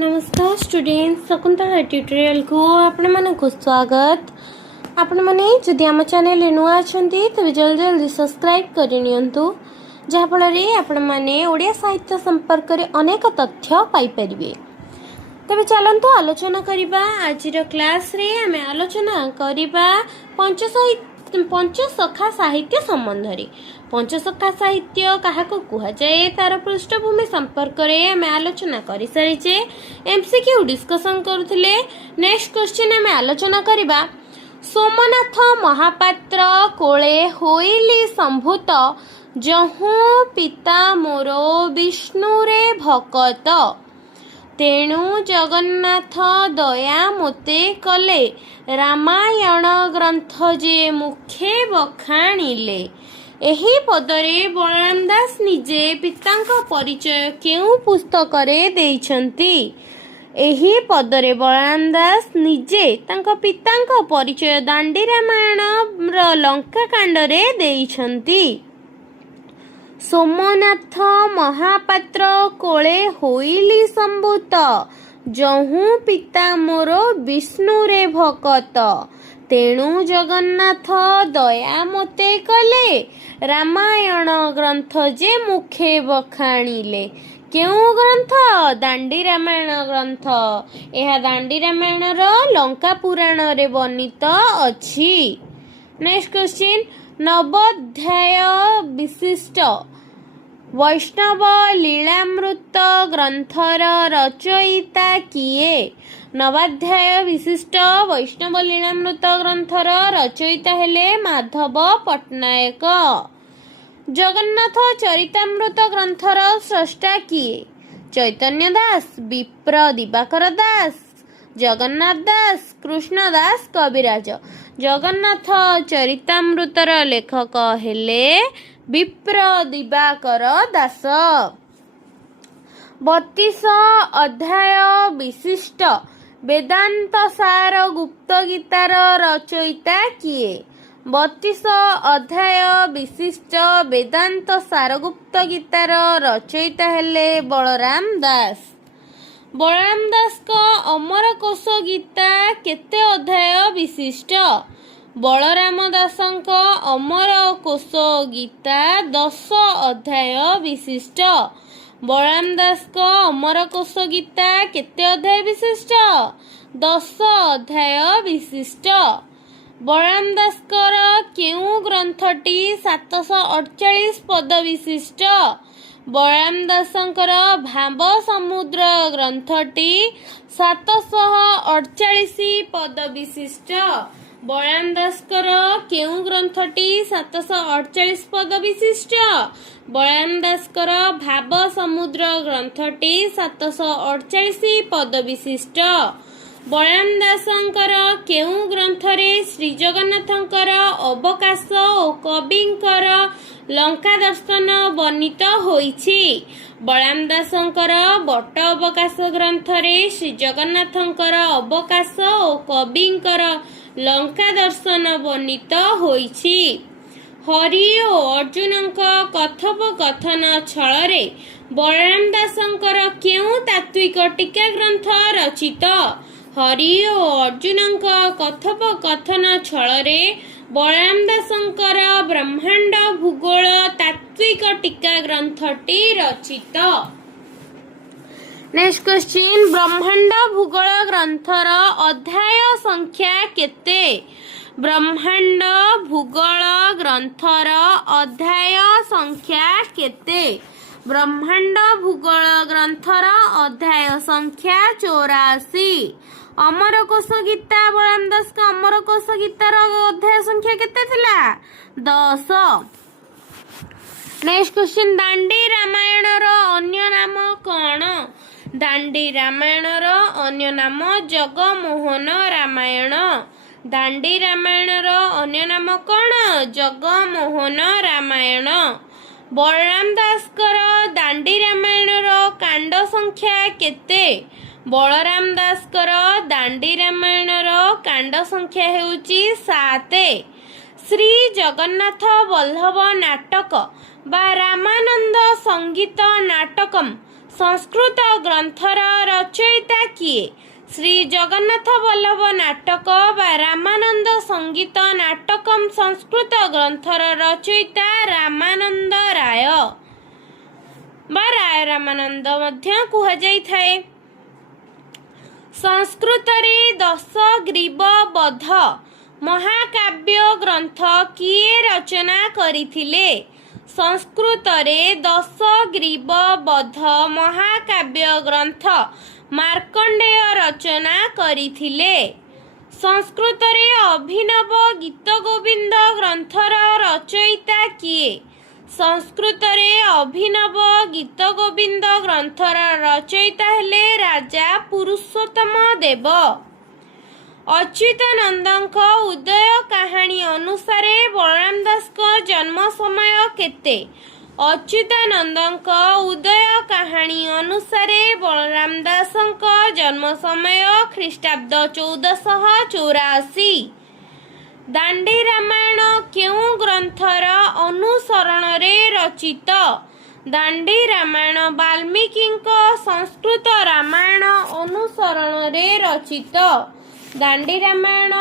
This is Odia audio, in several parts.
नमस्कार स्टूडेंट्स, शकुंतला ट्यूटोरियल को आपण मानक स्वागत। आपण माने जदि आम चैनल नुआ अछंती तबे जल्दी जल्दी सब्सक्राइब करि नियंतु, जहा फଳରେ आपण माने ओडिया साहित्य संपर्क रे अनेक तथ्य पाई परिबे। तबे चलंतु आलोचना करिबा। आजिर क्लास रे हमें आलोचना करिबा पंचसखा साहित्य संबंध रे। पंचसखा साहित्य काहाको कुहा जाए तार पृष्ठभूमि संपर्क रे हमें आलोचना करि सारिचे। एमसीक्यू डिस्कशन करूथिले। नेक्स्ट क्वेश्चन हमें आलोचना करिबा। सोमनाथ महापात्र कोळे होइली संभूत, जहु पिता मोरो विष्णु रे भकत, तेणु जगन्नाथ दया मोते कले, रामायण ग्रंथ जे मुखे बखाणिले। एही पदरे बलराम दास निजे पितांको परिचय केउ पुस्तकरे देइछंती? एही पदरे बलराम दास निजे तांको पितांको परिचय दांडी रामायण र लंका कांडरे देइछंती। सोमनाथ महापात्र कोळे होइली संभूत, जहु पिता मोरो विष्णु रे भकत, तेणु जगन्नाथ दया मोते कले, रामायण ग्रंथ जे मुखे बखाणिले। केउ ग्रंथ? दांडी रामायण ग्रंथ। यह दांडी रामायण रो लंका पुराण रे वर्णित अछि। Next question. नवोध्याय विशिष्ट वैष्णव लीलामृत ग्रंथर रचयिता किए? नवाध्याय विशिष्ट वैष्णव लीलामृत ग्रंथर रचयिता हेले माधव पट्टनायक। जगन्नाथ चरितामृत ग्रंथर स्रष्टा किए? चैतन्य दास, विप्र दिवाकर दास, जगन्नाथ दास, कृष्ण दास कविराज। जगन्नाथ चरितामृतर लेखक हेले विप्र दिवाकर दास। 32 अध्याय विशिष्ट वेदांत सार गुप्त गीतार रचयिता किए? 32 अध्याय विशिष्ट वेदांत सार गुप्त गीतार रचयिता हेले बलराम दास। बलराम दास को अमर कोश गीता केते अध्याय विशिष्ट? बलराम दासଙ୍କ अमर कोश गीता 10 अध्याय विशिष्ट। बलराम दास को अमर कोश गीता केते अध्याय विशिष्ट? 10 अध्याय विशिष्ट। बलराम दासकर केउ ग्रंथटी 748 पद विशिष्ट? बलराम दासଙ୍କର भाव समुद्र ग्रंथटी 748 पद विशिष्ट। बलराम दासकर केउ ग्रंथटी 748 पद विशिष्ट? बलराम दासकर भाव समुद्र ग्रंथटी 748 पद विशिष्ट। बलराम दासଙ୍କର केउ ग्रंथरे श्री जगन्नाथଙ୍କର अवकाश ओ कविंकर लंका दर्शन वर्णित होइछि? बलराम दासଙ୍କର बट अवकाश ग्रंथरे श्री जगन्नाथଙ୍କର अवकाश ओ कविंकर लंका दर्शन वर्णित होइछि। हरि ओ अर्जुनଙ୍କ कथोपकथन छଳରେ बलराम दासଙ୍କର केउ तात्विक टीका ग्रंथ रचित? हरि ओ अर्जुनଙ୍କ कथोपकथन छଳରେ बलराम दासଙ୍କର ब्रह्मांड भूगोल तात्विक टीका ग्रंथटी रचित। Next question. ब्रह्मांड भूगोल ग्रंथर अध्याय संख्या केते? ब्रह्मांड भूगोल ग्रंथर अध्याय संख्या केते? ब्रह्मांड भूगोल ग्रंथर अध्याय संख्या 84। अमर कोश गीता बलराम दास का अमर कोश गीतार अध्याय संख्या केते थिला? 10। Next question. दांडी रामायण रो अन्य नाम कौन? दांडी रामायण रो अन्य नाम जगमोहन रामायण। दांडी रामायण रो अन्य नाम कौन? जगमोहन रामायण। बलराम दासकर दांडी रामायण रो कांड संख्या केते? बलराम दासकर दांडी रामायण रो कांड संख्या हेउची 7। श्री जगन्नाथ वल्लभ नाटक बा रामानंद संगीत नाटकम ସଂସ୍କୃତ ଗ୍ରନ୍ଥର ରଚୟିତା କିଏ? ଶ୍ରୀ ଜଗନ୍ନାଥ ବଲ୍ଲଭ ନାଟକ ବା ରାମାନନ୍ଦ ସଙ୍ଗୀତ ନାଟକମ୍ ସଂସ୍କୃତ ଗ୍ରନ୍ଥର ରଚୟିତା ରାମାନନ୍ଦ ରାୟ ବା ରାୟ ରାମାନନ୍ଦ ମଧ୍ୟ କୁହାଯାଇଥାଏ। ସଂସ୍କୃତରେ 10 ଗ୍ରୀବ ବଧ ମହାକାବ୍ୟ ଗ୍ରନ୍ଥ କିଏ ରଚନା କରିଥିଲେ? ସଂସ୍କୃତରେ 10 ଗ୍ରୀବ ବଧ ମହାକାବ୍ୟ ଗ୍ରନ୍ଥ ମାର୍କଣ୍ଡେୟ ରଚନା କରିଥିଲେ। ସଂସ୍କୃତରେ ଅଭିନବ ଗୀତ ଗୋବିନ୍ଦ ଗ୍ରନ୍ଥର ରଚୟିତା କିଏ? ସଂସ୍କୃତରେ ଅଭିନବ ଗୀତ ଗୋବିନ୍ଦ ଗ୍ରନ୍ଥର ରଚୟିତା ହେଲେ ରାଜା ପୁରୁଷୋତ୍ତମ ଦେବ। ଅଚ୍ୟୁତାନନ୍ଦଙ୍କ ଉଦୟ କାହାଣୀ ଅନୁସାରେ ବଳରାମ ଦାସଙ୍କ ଜନ୍ମ ସମୟ କେତେ? ଅଚ୍ୟୁତାନନ୍ଦଙ୍କ ଉଦୟ କାହାଣୀ ଅନୁସାରେ ବଳରାମ ଦାସଙ୍କ ଜନ୍ମ ସମୟ ଖ୍ରୀଷ୍ଟାବ୍ଦ 1484। ଦାଣ୍ଡି ରାମାୟଣ କେଉଁ ଗ୍ରନ୍ଥର ଅନୁସରଣରେ ରଚିତ? ଦାଣ୍ଡି ରାମାୟଣ ବାଲ୍ମୀକିଙ୍କ ସଂସ୍କୃତ ରାମାୟଣ ଅନୁସରଣରେ ରଚିତ। ଦାଣ୍ଡି ରାମାୟଣ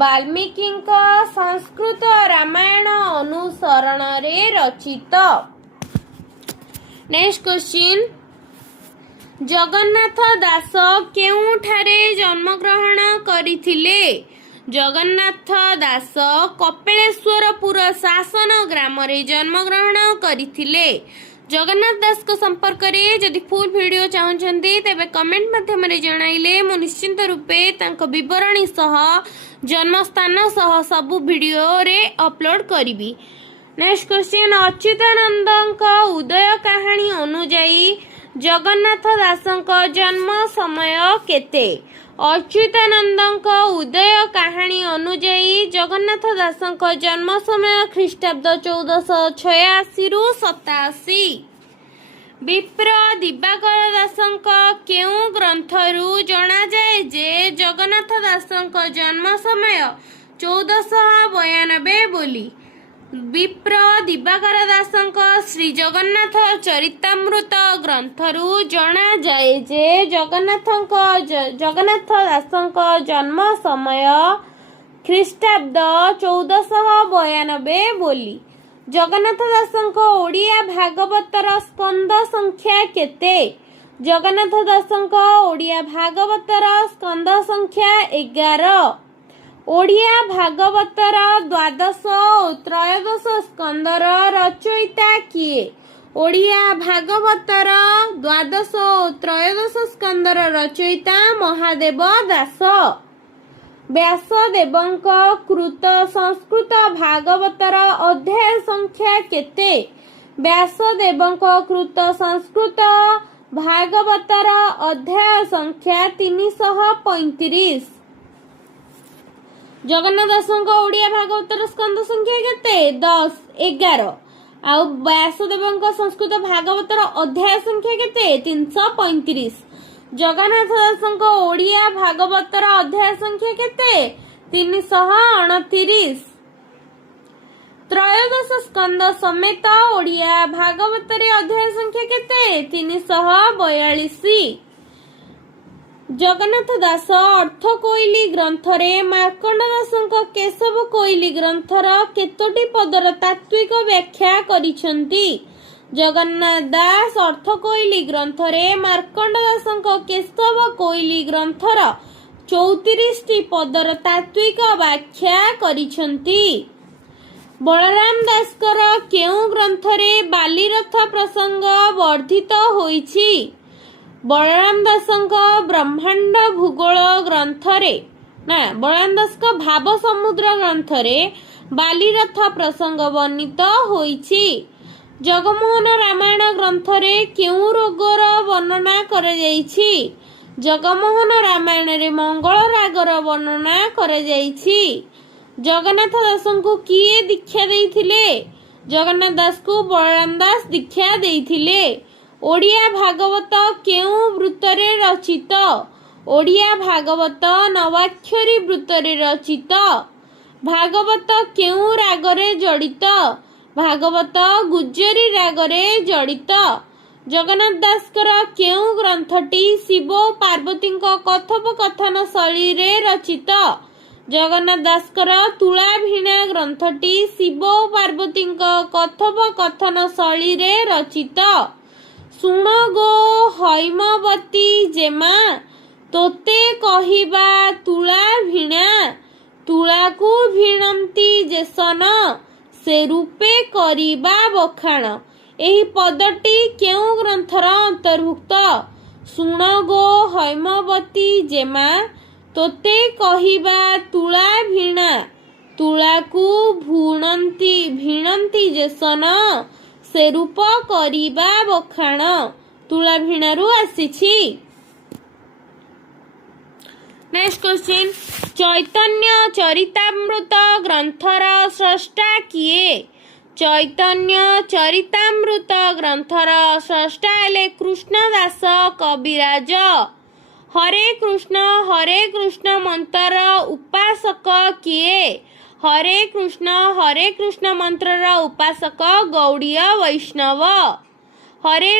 ବାଲ୍ମୀକିଙ୍କ ସଂସ୍କୃତ ରାମାୟଣ ଅନୁସରଣରେ ରଚିତ। ନେକ୍ସଟ କ୍ୱେଶ୍ଚିନ୍, ଜଗନ୍ନାଥ ଦାସ କେଉଁଠାରେ ଜନ୍ମଗ୍ରହଣ କରିଥିଲେ? ଜଗନ୍ନାଥ ଦାସ କପିଳେଶ୍ୱରପୁର ଶାସନ ଗ୍ରାମରେ ଜନ୍ମଗ୍ରହଣ କରିଥିଲେ। ଜଗନ୍ନାଥ ଦାସଙ୍କ ସମ୍ପର୍କରେ ଯଦି ଫୁଲ୍ ଭିଡ଼ିଓ ଚାହୁଁଛନ୍ତି ତେବେ କମେଣ୍ଟ ମାଧ୍ୟମରେ ଜଣାଇଲେ ମୁଁ ନିଶ୍ଚିନ୍ତ ରୂପେ ତାଙ୍କ ବିବରଣୀ ସହ ଜନ୍ମସ୍ଥାନ ସହ ସବୁ ଭିଡ଼ିଓରେ ଅପଲୋଡ଼ କରିବି। ନେକ୍ସଟ କ୍ୱେଶ୍ଚିନ୍, ଅଚ୍ୟୁତାନନ୍ଦଙ୍କ ଉଦୟ କାହାଣୀ ଅନୁଯାୟୀ ଜଗନ୍ନାଥ ଦାସଙ୍କ ଜନ୍ମ ସମୟ କେତେ? ଅଚ୍ୟୁତାନନ୍ଦଙ୍କ ଉଦୟ କାହାଣୀ ଅନୁଯାୟୀ ଜଗନ୍ନାଥ ଦାସଙ୍କ ଜନ୍ମ ସମୟ ଖ୍ରୀଷ୍ଟାବ୍ଦ 1486ରୁ 87। ବିପ୍ର ଦିବାକର ଦାସଙ୍କ କେଉଁ ଗ୍ରନ୍ଥରୁ ଜଣାଯାଏ ଯେ ଜଗନ୍ନାଥ ଦାସଙ୍କ ଜନ୍ମ ସମୟ 1492 ବୋଲି? ବିପ୍ର ଦିବାକର ଦାସଙ୍କ ଶ୍ରୀ ଜଗନ୍ନାଥ ଚରିତାମୃତ ଗ୍ରନ୍ଥରୁ ଜଣାଯାଏ ଯେ ଜଗନ୍ନାଥ ଦାସଙ୍କ ଜନ୍ମ ସମୟ ଖ୍ରୀଷ୍ଟାବ୍ଦ 1492 ବୋଲି। ଜଗନ୍ନାଥ ଦାସଙ୍କ ଓଡ଼ିଆ ଭାଗବତର ସ୍କନ୍ଦ ସଂଖ୍ୟା କେତେ? ଜଗନ୍ନାଥ ଦାସଙ୍କ ଓଡ଼ିଆ ଭାଗବତର ସ୍କନ୍ଦ ସଂଖ୍ୟା 11। ଓଡ଼ିଆ ଭାଗବତର ଦ୍ୱାଦଶ ଓ ତ୍ରୟୋଦଶ ସ୍କନ୍ଧର ରଚୟିତା କିଏ? ଓଡ଼ିଆ ଭାଗବତର ଦ୍ୱାଦଶ ଓ ତ୍ରୟୋଦଶ ସ୍କନ୍ଧର ରଚୟିତା ମହାଦେବ ଦାସ। ବ୍ୟାସଦେବଙ୍କ କୃତ ସଂସ୍କୃତ ଭାଗବତର ଅଧ୍ୟାୟ ସଂଖ୍ୟା କେତେ? ବ୍ୟାସଦେବଙ୍କ କୃତ ସଂସ୍କୃତ ଭାଗବତର ଅଧ୍ୟାୟ ସଂଖ୍ୟା 335। ଜଗନ୍ନାଥ ଦାସଙ୍କ ଓଡ଼ିଆ ଭାଗବତର ସ୍କନ୍ଦ ସଂଖ୍ୟା କେତେ? 10, 11। ଆଉ ବ୍ୟାସଦେବଙ୍କ ସଂସ୍କୃତ ଭାଗବତର ଅଧ୍ୟାୟ ସଂଖ୍ୟା କେତେ? 335। ଜଗନ୍ନାଥ ଦାସଙ୍କ ଓଡ଼ିଆ ଭାଗବତର ଅଧ୍ୟାୟ ସଂଖ୍ୟା କେତେ? 329। ତ୍ରୟୋଦଶ ସ୍କନ୍ଦ ସମେତ ଓଡ଼ିଆ ଭାଗବତରେ ଅଧ୍ୟାୟ ସଂଖ୍ୟା କେତେ? 342। ଜଗନ୍ନାଥ ଦାସ ଅର୍ଥ କୋଇଲି ଗ୍ରନ୍ଥରେ ମାର୍କଣ୍ଡ ଦାସଙ୍କ କେଶବ କୋଇଲି ଗ୍ରନ୍ଥର କେତୋଟି ପଦର ତାତ୍ତ୍ୱିକ ବ୍ୟାଖ୍ୟା କରିଛନ୍ତି? ଜଗନ୍ନାଥ ଦାସ ଅର୍ଥ କୋଇଲି ଗ୍ରନ୍ଥରେ ମାର୍କଣ୍ଡ ଦାସଙ୍କ କେଶବ କୋଇଲି ଗ୍ରନ୍ଥର 34ଟି ପଦର ତାତ୍ତ୍ୱିକ ବ୍ୟାଖ୍ୟା କରିଛନ୍ତି। ବଳରାମ ଦାସଙ୍କର କେଉଁ ଗ୍ରନ୍ଥରେ ବାଲିରଥ ପ୍ରସଙ୍ଗ ବର୍ଦ୍ଧିତ ହୋଇଛି? ବଳରାମ ଦାସଙ୍କ ବ୍ରହ୍ମାଣ୍ଡ ଭୂଗୋଳ ଗ୍ରନ୍ଥରେ ବଳରାମ ଦାସଙ୍କ ଭାବ ସମୁଦ୍ର ଗ୍ରନ୍ଥରେ ବାଲିରଥ ପ୍ରସଙ୍ଗ ବର୍ଣ୍ଣିତ ହୋଇଛି। ଜଗମୋହନ ରାମାୟଣ ଗ୍ରନ୍ଥରେ କେଉଁ ରୋଗର ବର୍ଣ୍ଣନା କରାଯାଇଛି? ଜଗମୋହନ ରାମାୟଣରେ ମଙ୍ଗଳ ରାଗର ବର୍ଣ୍ଣନା କରାଯାଇଛି। ଜଗନ୍ନାଥ ଦାସଙ୍କୁ କିଏ ଦୀକ୍ଷା ଦେଇଥିଲେ? ଜଗନ୍ନାଥ ଦାସଙ୍କୁ ବଳରାମ ଦାସ ଦୀକ୍ଷା ଦେଇଥିଲେ। ଓଡ଼ିଆ ଭାଗବତ କେଉଁ ବୃତ୍ତରେ ରଚିତ? ଓଡ଼ିଆ ଭାଗବତ ନବାକ୍ଷରୀ ବୃତ୍ତରେ ରଚିତ। ଭାଗବତ କେଉଁ ରାଗରେ ଜଡ଼ିତ? ଭାଗବତ ଗୁଜ୍ଜରୀ ରାଗରେ ଜଡ଼ିତ। ଜଗନ୍ନାଥ ଦାସଙ୍କର କେଉଁ ଗ୍ରନ୍ଥଟି ଶିବ ଓ ପାର୍ବତୀଙ୍କ କଥୋପକଥନ ଶୈଳୀରେ ରଚିତ? ଜଗନ୍ନାଥ ଦାସଙ୍କର ତୁଳାଭିଣା ଗ୍ରନ୍ଥଟି ଶିବ ଓ ପାର୍ବତୀଙ୍କ କଥୋପକଥନ ଶୈଳୀରେ ରଚିତ। ଶୁଣ ଗୋ ହୈମବତୀ ଜେମା, ତୋତେ କହିବା ତୁଳାଭିଣା, ତୁଳାକୁ ଭିଣନ୍ତି ଯେସନ, ସେ ରୂପେ କରିବା ବଖାଣ। ଏହି ପଦଟି କେଉଁ ଗ୍ରନ୍ଥର ଅନ୍ତର୍ଭୁକ୍ତ? ଶୁଣ ଗୋ ହୈମବତୀ ଜେମା, ତୋତେ କହିବା ତୁଳାଭିଣା, ତୁଳାକୁ ଭିଣନ୍ତି ଯେସନ, ସେ ରୂପ କରିବା ବଖାଣ। ତୁଳାଭିଣାରୁ ଆସିଛି। ନେକ୍ସଟ କ୍ୱେଶ୍ଚିନ୍, ଚୈତନ୍ୟ ଚରିତାମୃତ ଗ୍ରନ୍ଥର ସ୍ରଷ୍ଟା କିଏ? ଚୈତନ୍ୟ ଚରିତାମୃତ ଗ୍ରନ୍ଥର ସ୍ରଷ୍ଟା ହେଲେ କୃଷ୍ଣଦାସ କବିରାଜ। ହରେ କୃଷ୍ଣ ମନ୍ତ୍ରର ଉପାସକ କିଏ? ହରେ କୃଷ୍ଣ ମନ୍ତ୍ରର ଉପାସକ ଗୌଡ଼ୀୟ ବୈଷ୍ଣବ। ହରେ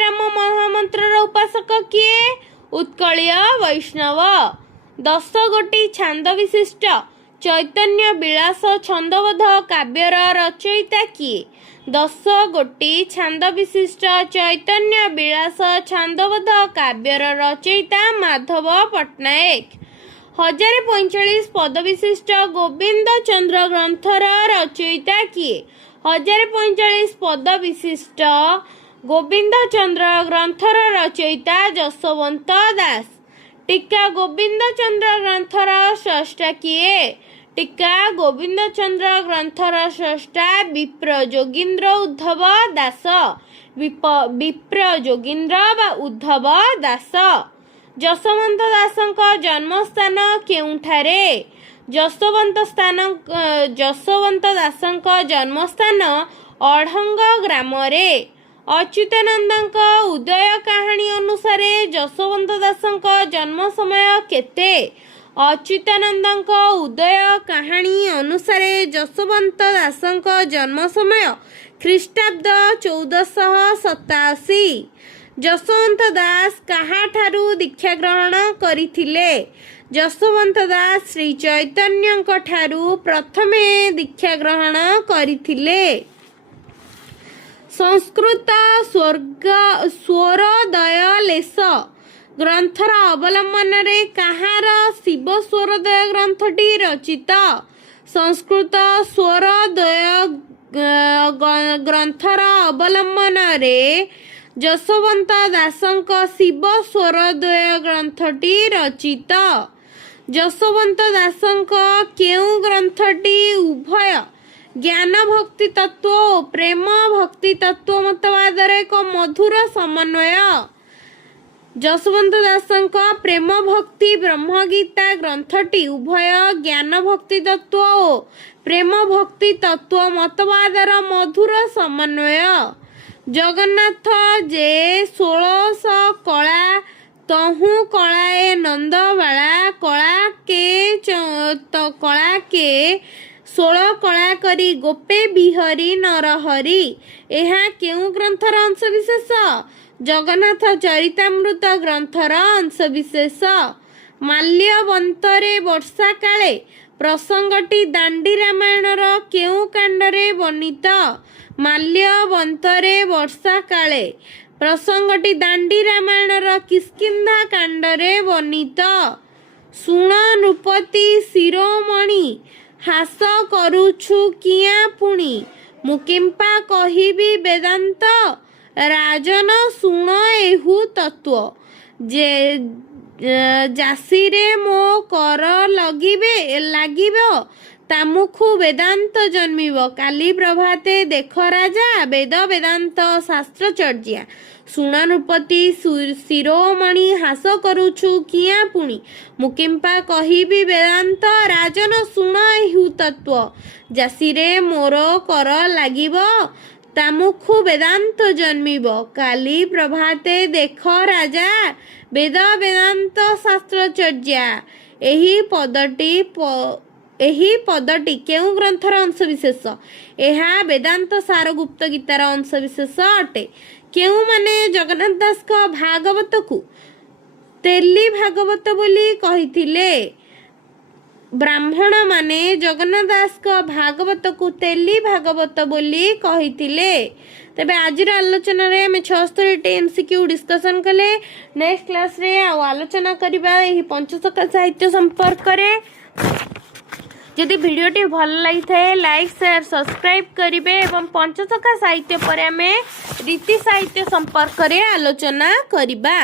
ରାମ ମହାମନ୍ତ୍ରର ଉପାସକ କିଏ? ଉତ୍କଳୀୟ ବୈଷ୍ଣବ। 10 ଗୋଟି ଛାନ୍ଦ ବିଶିଷ୍ଟ ଚୈତନ୍ୟ ବିଳାସ ଛନ୍ଦବଦ୍ଧ କାବ୍ୟର ରଚୟିତା କିଏ? 10 ଗୋଟି ଛାନ୍ଦ ବିଶିଷ୍ଟ ଚୈତନ୍ୟ ବିଳାସ ଛନ୍ଦବଦ୍ଧ କାବ୍ୟର ରଚୟିତା ମାଧବ ପଟ୍ଟନାୟକ। 1045 ପଦ ବିଶିଷ୍ଟ ଗୋବିନ୍ଦ ଚନ୍ଦ୍ର ଗ୍ରନ୍ଥର ରଚୟିତା କିଏ? 1045 ପଦ ବିଶିଷ୍ଟ ଗୋବିନ୍ଦ ଚନ୍ଦ୍ର ଗ୍ରନ୍ଥର ରଚୟିତା ଯଶୋବନ୍ତ ଦାସ। ଟୀକା ଗୋବିନ୍ଦ ଚନ୍ଦ୍ର ଗ୍ରନ୍ଥର ସ୍ରଷ୍ଟା କିଏ? ଟୀକା ଗୋବିନ୍ଦ ଚନ୍ଦ୍ର ଗ୍ରନ୍ଥର ସ୍ରଷ୍ଟା ବିପ୍ର ଯୋଗୀନ୍ଦ୍ର ଉଦ୍ଧବ ଦାସ। ବିପ୍ର ଯୋଗୀନ୍ଦ୍ର ବା ଉଦ୍ଧବ ଦାସ। ଯଶୋବନ୍ତ ଦାସଙ୍କ ଜନ୍ମସ୍ଥାନ କେଉଁଠାରେ? ଯଶୋବନ୍ତ ଦାସଙ୍କ ଜନ୍ମସ୍ଥାନ ଅଢ଼ଙ୍ଗ ଗ୍ରାମରେ। ଅଚ୍ୟୁତାନନ୍ଦଙ୍କ ଉଦୟ କାହାଣୀ ଅନୁସାରେ ଯଶୋବନ୍ତ ଦାସଙ୍କ ଜନ୍ମ ସମୟ କେତେ? ଅଚ୍ୟୁତାନନ୍ଦଙ୍କ ଉଦୟ କାହାଣୀ ଅନୁସାରେ ଯଶୋବନ୍ତ ଦାସଙ୍କ ଜନ୍ମ ସମୟ ଖ୍ରୀଷ୍ଟାବ୍ଦ 1487। ଯଶୋବନ୍ତ ଦାସ କାହାଠାରୁ ଦୀକ୍ଷା ଗ୍ରହଣ କରିଥିଲେ? ଯଶୋବନ୍ତ ଦାସ ଶ୍ରୀ ଚୈତନ୍ୟଙ୍କ ଠାରୁ ପ୍ରଥମେ ଦୀକ୍ଷା ଗ୍ରହଣ କରିଥିଲେ। ସଂସ୍କୃତ ସ୍ୱରୋଦୟ ଲେଶ ଗ୍ରନ୍ଥର ଅବଲମ୍ବନରେ କାହାର ଶିବ ସ୍ୱରୋଦୟ ଗ୍ରନ୍ଥଟି ରଚିତ? ସଂସ୍କୃତ ସ୍ୱରୋଦୟ ଗ୍ରନ୍ଥର ଅବଲମ୍ବନରେ ଯଶୋବନ୍ତ ଦାସଙ୍କ ଶିବ ସ୍ୱରୋଦୟ ଗ୍ରନ୍ଥଟି ରଚିତ। ଯଶୋବନ୍ତ ଦାସଙ୍କ କେଉଁ ଗ୍ରନ୍ଥଟି ଉଭୟ ଜ୍ଞାନ ଭକ୍ତି ତତ୍ତ୍ୱ ଓ ପ୍ରେମ ଭକ୍ତି ତତ୍ତ୍ୱ ମତବାଦର ଏକ ମଧୁର ସମନ୍ୱୟ? ଯଶୋବନ୍ତ ଦାସଙ୍କ ପ୍ରେମ ଭକ୍ତି ବ୍ରହ୍ମଗୀତା ଗ୍ରନ୍ଥଟି ଉଭୟ ଜ୍ଞାନ ଭକ୍ତି ତତ୍ତ୍ୱ ଓ ପ୍ରେମ ଭକ୍ତି ତତ୍ତ୍ୱ ମତବାଦର ମଧୁର ସମନ୍ୱୟ। ଜଗନ୍ନାଥ ଯେ 16 କଳା ତହୁଁ କଳାଏ ନନ୍ଦବାଳା, କଳା କେ 16 କଳା କରି ଗୋପେ ବିହରି ନରହରି। ଏହା କେଉଁ ଗ୍ରନ୍ଥର ଅଂଶବିଶେଷ? ଜଗନ୍ନାଥ ଚରିତାମୃତ ଗ୍ରନ୍ଥର ଅଂଶବିଶେଷ। ମାଲ୍ୟବନ୍ତରେ ବର୍ଷା କାଳେ ପ୍ରସଙ୍ଗଟି ଦାଣ୍ଡି ରାମାୟଣର କେଉଁ କାଣ୍ଡରେ ବର୍ଣ୍ଣିତ? ମାଲ୍ୟବନ୍ତରେ ବର୍ଷା କାଳେ ପ୍ରସଙ୍ଗଟି ଦାଣ୍ଡି ରାମାୟଣର କିଷ୍କିନ୍ଧା କାଣ୍ଡରେ ବର୍ଣ୍ଣିତ। ଶୁଣ ନୃପତି ଶିରୋମଣି, ହାସ କରୁଛୁ କିଆଁ ପୁଣି, ମୁଁ କିମ୍ପା କହିବି ବେଦାନ୍ତ, ରାଜନ ଶୁଣ ଏହୁ ତତ୍ତ୍ୱ। ଜାସିରେ ମୋ କର ଲାଗିବ, ତାମୁଖୁ ବେଦାନ୍ତ ଜନ୍ମିବ। କାଲି ପ୍ରଭାତେ ଦେଖ ରାଜା, ବେଦ ବେଦାନ୍ତ ଶାସ୍ତ୍ର ଚର୍ଯ୍ୟା। ଶୁଣ ନୃପତି ଶିରୋମଣି, ହାସ କରୁଛୁ କିଆଁ ପୁଣି, ମୁଁ କିମ୍ପା କହିବି ବେଦାନ୍ତ, ରାଜନ ଶୁଣ ଏହୁ ତତ୍ତ୍ୱ। ଜାସିରେ ମୋର କର ଲାଗିବ, ତାମୁଖୁ ବେଦାନ୍ତ ଜନ୍ମିବ। କାଲି ପ୍ରଭାତେ ଦେଖ ରାଜା, ବେଦ ବେଦାନ୍ତ ଶାସ୍ତ୍ର ଚର୍ଯ୍ୟା। ଏହି ପଦଟି କେଉଁ ଗ୍ରନ୍ଥର ଅଂଶବିଶେଷ? ଏହା ବେଦାନ୍ତ ସାରଗୁପ୍ତ ଗୀତାର ଅଂଶବିଶେଷ ଅଟେ। କେଉଁମାନେ ଜଗନ୍ନାଥ ଦାସଙ୍କ ଭାଗବତକୁ ତେଲି ଭାଗବତ ବୋଲି କହିଥିଲେ? ବ୍ରାହ୍ମଣମାନେ ଜଗନ୍ନାଥ ଦାସଙ୍କ ଭାଗବତକୁ ତେଲି ଭାଗବତ ବୋଲି କହିଥିଲେ। ତେବେ ଆଜିର ଆଲୋଚନାରେ ଆମେ 76ଟି MCQ ଡିସ୍କସନ୍ କଲେ। ନେକ୍ସଟ କ୍ଲାସ୍ରେ ଆଉ ଆଲୋଚନା କରିବା ଏହି ପଞ୍ଚସଖା ସାହିତ୍ୟ ସମ୍ପର୍କରେ। ଯଦି ଭିଡ଼ିଓଟି ଭଲ ଲାଗିଥାଏ ଲାଇକ୍ ସେୟାର ସବସ୍କ୍ରାଇବ୍ କରିବେ ଏବଂ ପଞ୍ଚସଖା ସାହିତ୍ୟ ପରେ ଆମେ ରୀତି ସାହିତ୍ୟ ସମ୍ପର୍କରେ ଆଲୋଚନା କରିବା।